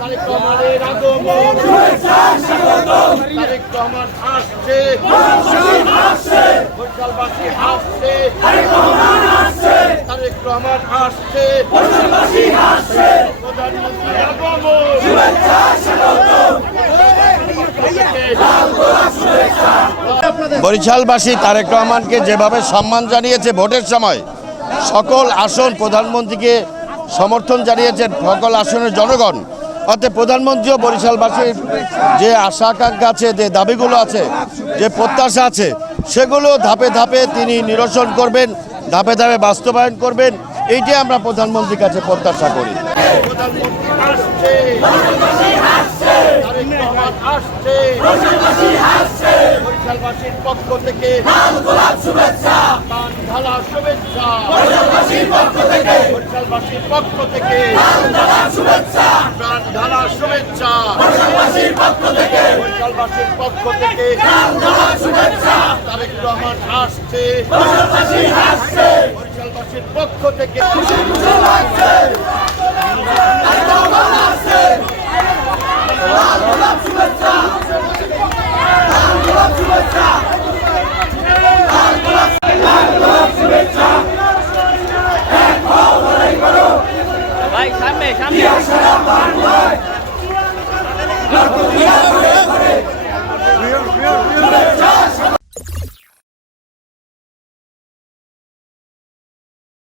তারেক রহমানের আগমন, তারেক রহমান আসছে, বরিশালবাসী আসছে, তারেক রহমান আসছে, প্রধানমন্ত্রীর আগমন, বরিশালবাসী তারেক রহমানকে যেভাবে সম্মান জানিয়েছে ভোটের সময়, সকল আসন প্রধানমন্ত্রীকে সমর্থন জানিয়েছেন সকল আসনের জনগণ। অর্থাৎ প্রধানমন্ত্রীও বরিশালবাসীর যে আশা আকাঙ্ক্ষা আছে, যে দাবিগুলো আছে, যে প্রত্যাশা আছে, সেগুলো ধাপে ধাপে তিনি নিরসন করবেন, ধাপে ধাপে বাস্তবায়ন করবেন। এইটাই আমরা প্রধানমন্ত্রীর কাছে প্রত্যাশা করি। প্রধানমন্ত্রী আসছে, তারেক রহমান আসছে, বরিশালবাসীর পক্ষ থেকে প্রাণ ঢালা শুভেচ্ছা, বরিশালবাসীর পক্ষ থেকে প্রাণ ঢালা শুভেচ্ছা, বরিশালবাসীর পক্ষ থেকে তারেক রহমান আসছে, বরিশালবাসীর পক্ষ থেকে ভাই সামনে সামনে